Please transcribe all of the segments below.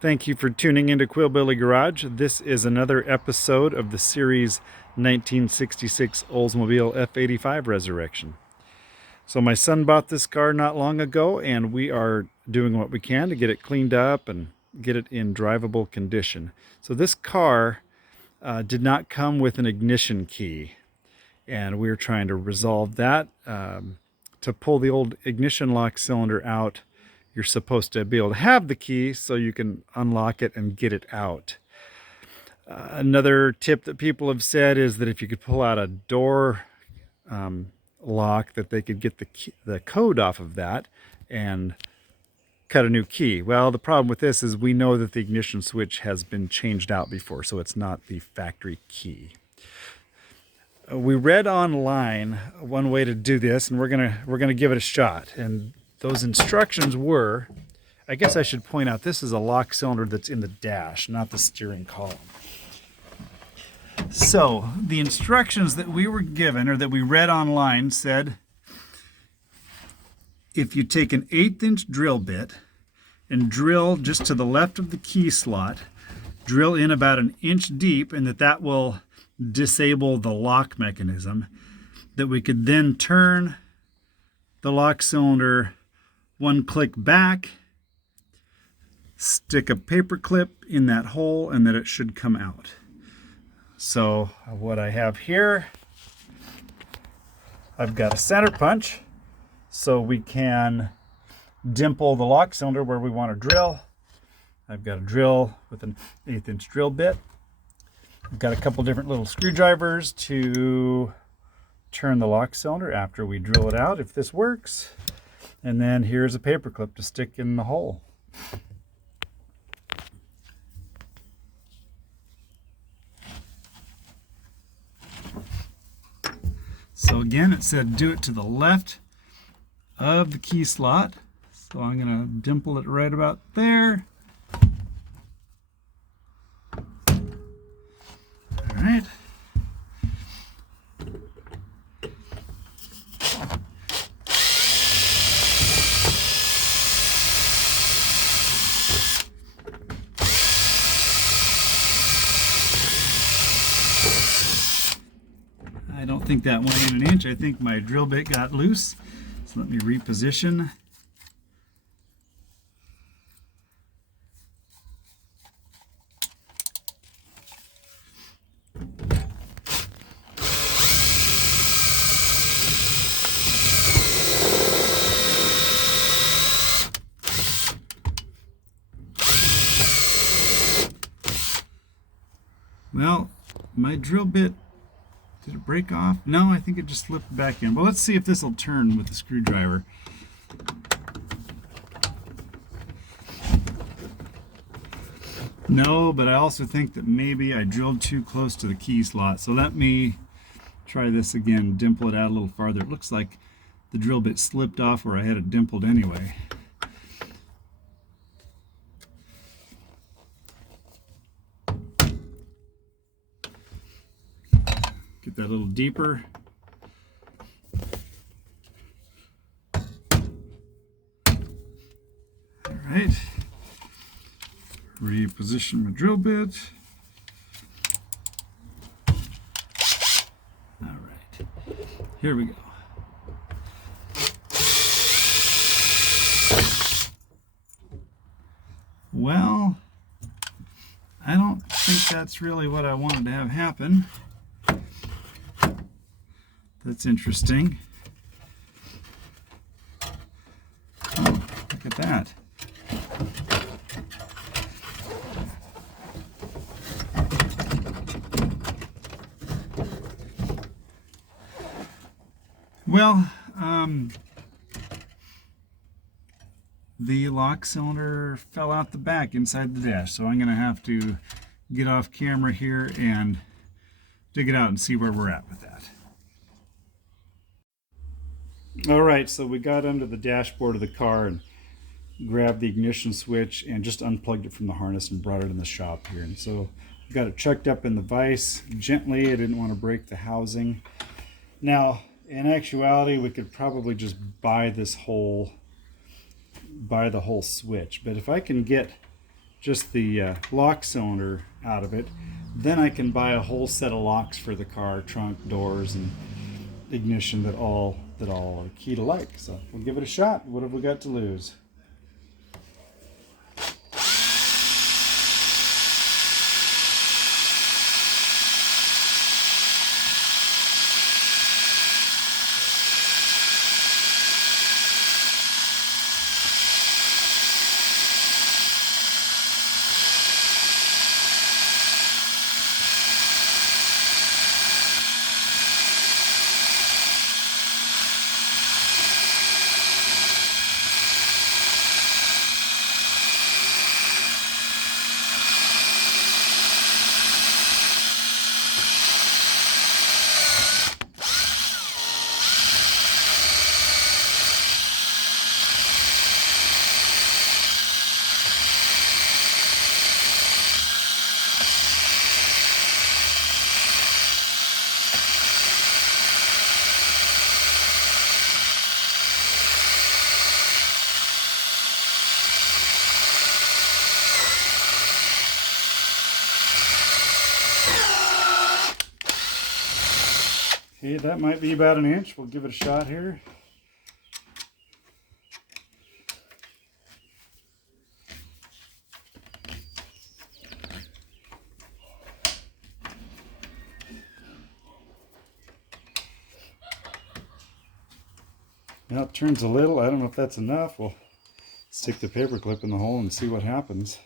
Thank you for tuning into Quillbilly Garage. This is another episode of the series 1966 Oldsmobile F-85 Resurrection. So my son bought this car not long ago, and we are doing what we can to get it cleaned up and get it in drivable condition. So this car did not come with an ignition key, and we're trying to resolve that. To pull the old ignition lock cylinder out, you're supposed to be able to have the key so you can unlock it and get it out. Another tip that people have said is that if you could pull out a door lock, that they could get the code off of that and cut a new key. Well, the problem with this is we know that the ignition switch has been changed out before, so it's not the factory key. We read online one way to do this, and we're gonna give it a shot. And those instructions were, I guess I should point out, this is a lock cylinder that's in the dash, not the steering column. So the instructions that we were given, or that we read online, said if you take an 1/8" drill bit and drill just to the left of the key slot, drill in about 1 inch deep, and that will disable the lock mechanism, that we could then turn the lock cylinder 1 click back, stick a paper clip in that hole, and that it should come out. So what I have here, I've got a center punch so we can dimple the lock cylinder where we want to drill. I've got a drill with an 1/8" drill bit. I've got a couple different little screwdrivers to turn the lock cylinder after we drill it out, if this works. And then here's a paper clip to stick in the hole. So again, it said do it to the left of the key slot. So I'm going to dimple it right about there. All right. I don't think that went in 1 inch. I think my drill bit got loose. So let me reposition. Well, my drill bit, did it break off? No, I think it just slipped back in. Well, let's see if this will turn with the screwdriver. No, but I also think that maybe I drilled too close to the key slot. So let me try this again, dimple it out a little farther. It looks like the drill bit slipped off where I had it dimpled anyway. Get that a little deeper. All right. Reposition my drill bit. All right. Here we go. Well, I don't think that's really what I wanted to have happen. That's interesting. Oh, look at that. Well, the lock cylinder fell out the back inside the dash, so I'm going to have to get off camera here and dig it out and see where we're at with that. All right, so we got under the dashboard of the car and grabbed the ignition switch and just unplugged it from the harness and brought it in the shop here. And so I've got it chucked up in the vise gently. I didn't want to break the housing. Now, in actuality, we could probably just buy the whole switch, but if I can get just the lock cylinder out of it, then I can buy a whole set of locks for the car, trunk, doors, and ignition that all are key to like. So we'll give it a shot. What have we got to lose? Okay, that might be about 1 inch. We'll give it a shot here. Now it turns a little. I don't know if that's enough. We'll stick the paper clip in the hole and see what happens.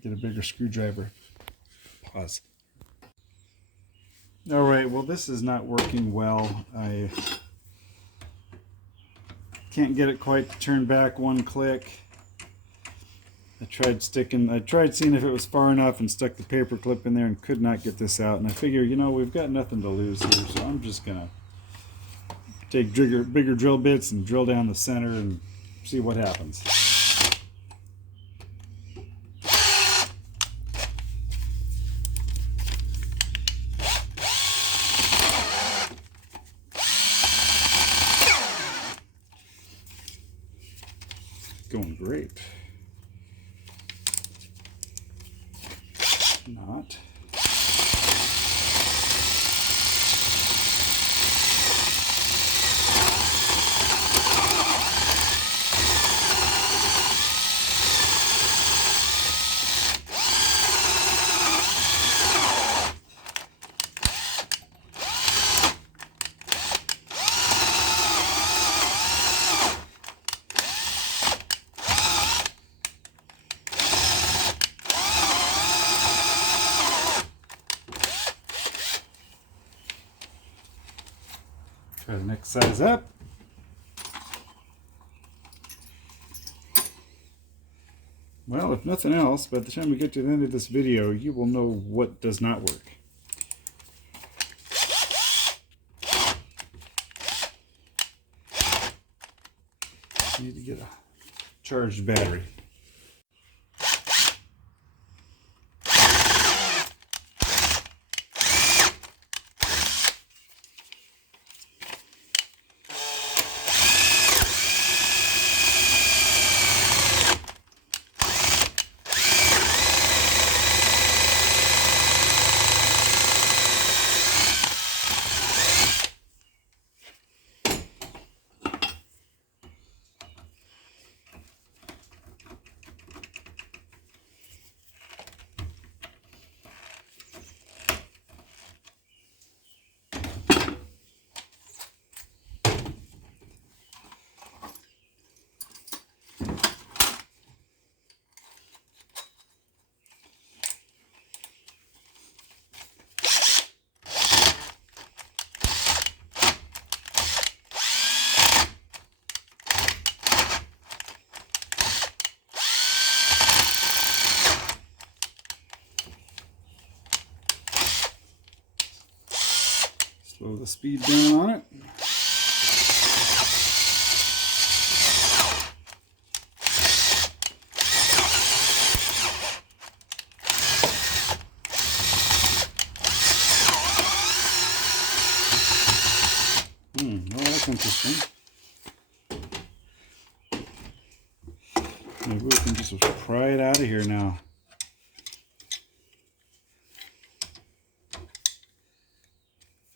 Get a bigger screwdriver. Pause. All right, well, this is not working well. I can't get it quite to turn back one click. I tried seeing if it was far enough and stuck the paper clip in there and could not get this out. And I figure, you know, we've got nothing to lose here, so I'm just gonna take bigger drill bits and drill down the center and see what happens. Going great. Not. Try the next size up. Well, if nothing else, by the time we get to the end of this video, you will know what does not work. Need to get a charged battery. Slow the speed down on it. this one. Maybe we can just pry it out of here now.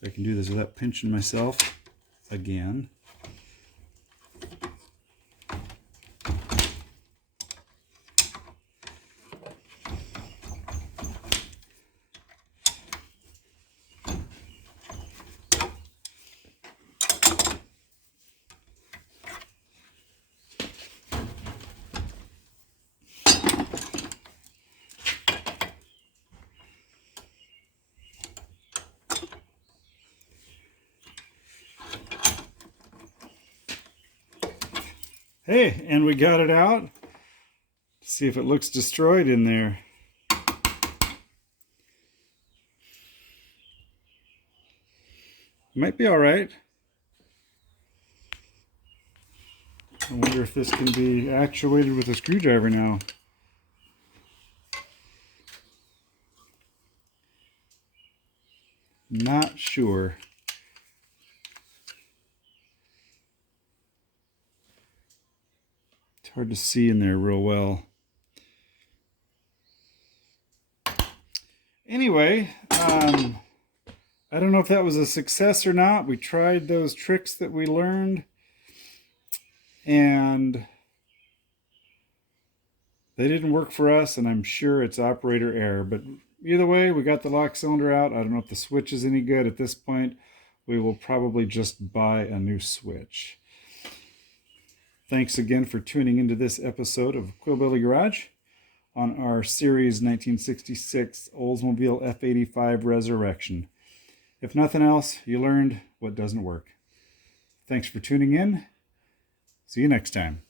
If I can do this without pinching myself again. Hey, and we got it out. See if it looks destroyed in there. Might be all right. I wonder if this can be actuated with a screwdriver now. Not sure. It's hard to see in there real well. Anyway, I don't know if that was a success or not. We tried those tricks that we learned, and they didn't work for us, and I'm sure it's operator error. But either way, we got the lock cylinder out. I don't know if the switch is any good at this point. We will probably just buy a new switch. Thanks again for tuning into this episode of Quillbilly Garage on our Series 1966 Oldsmobile F-85 Resurrection. If nothing else, you learned what doesn't work. Thanks for tuning in. See you next time.